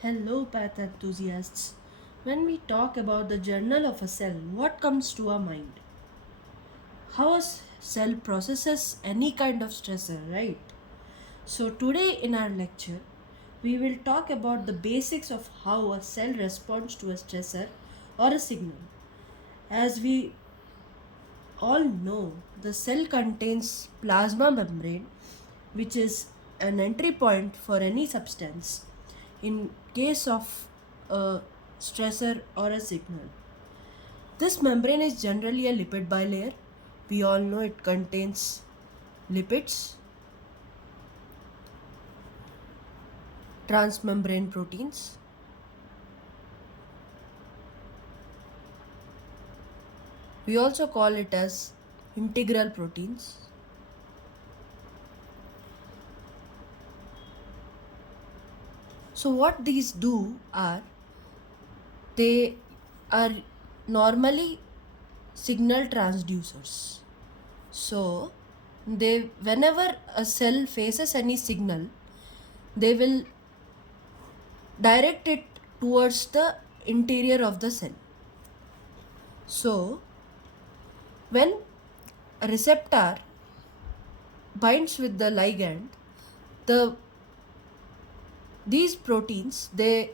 Hello, path enthusiasts. When we talk about the journal of a cell, what comes to our mind? How a cell processes any kind of stressor, right? So, today in our lecture, we will talk about the basics of how a cell responds to a stressor or a signal. As we all know, the cell contains plasma membrane, which is an entry point for any substance in case of a stressor or a signal. This membrane is generally a lipid bilayer. We all know it contains lipids, transmembrane proteins. We also call it as integral proteins. So what these do are they are normally signal transducers. So they whenever a cell faces any signal, they will direct it towards the interior of the cell. So when a receptor binds with the ligand, the these proteins they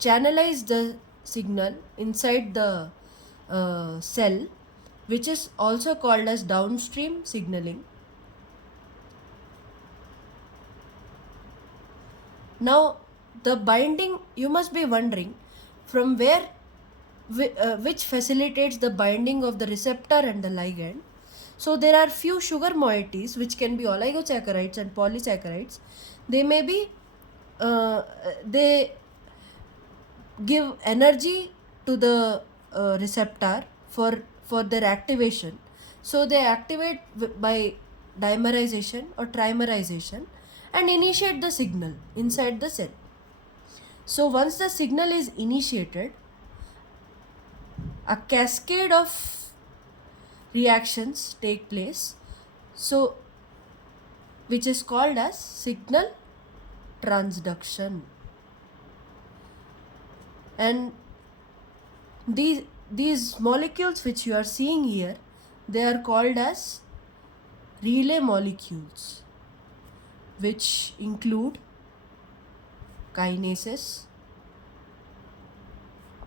channelize the signal inside the cell, which is also called as downstream signaling. Now the binding, you must be wondering from where which facilitates the binding of the receptor and the ligand. So there are few sugar moieties which can be oligosaccharides and polysaccharides. They may be they give energy to the receptor for their activation. So they activate by dimerization or trimerization and initiate the signal inside the cell. So once the signal is initiated, a cascade of reactions take place, so which is called as signal transduction. And these molecules which you are seeing here, they are called as relay molecules, which include kinases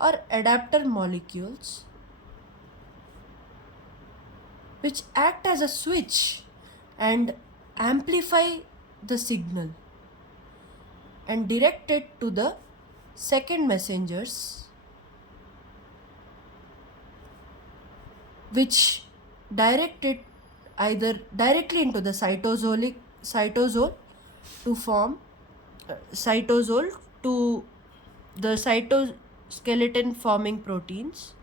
or adapter molecules, which act as a switch and amplify the signal and direct it to the second messengers, which direct it either directly into the cytosol to form cytosol to the cytoskeleton forming proteins,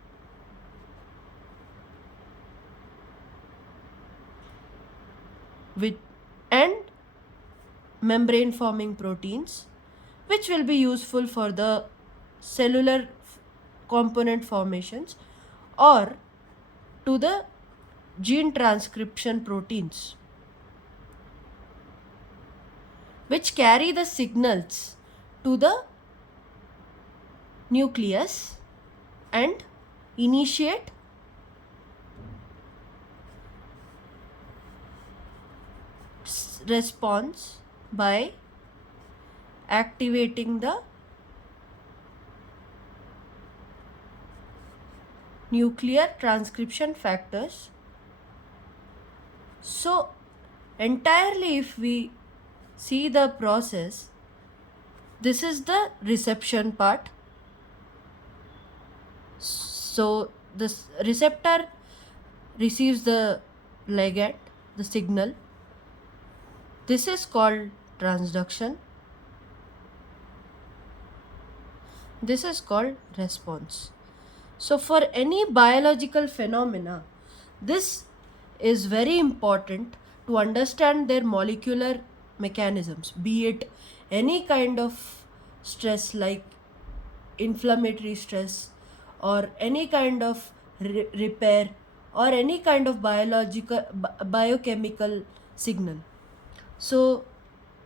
with and membrane forming proteins, which will be useful for the cellular component formations, or to the gene transcription proteins, which carry the signals to the nucleus and initiate response by activating the nuclear transcription factors. So entirely if we see the process, this is the reception part. So this receptor receives the ligand, the signal. This is called transduction. This is called response. So for any biological phenomena, this is very important to understand their molecular mechanisms, be it any kind of stress like inflammatory stress or any kind of repair or any kind of biochemical signal. So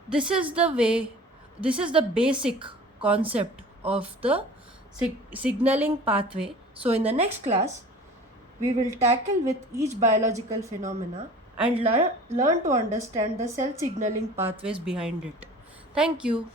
this is the way, this is the basic concept of the signaling pathway. So in the next class, we will tackle with each biological phenomena and learn to understand the cell signaling pathways behind it. Thank you.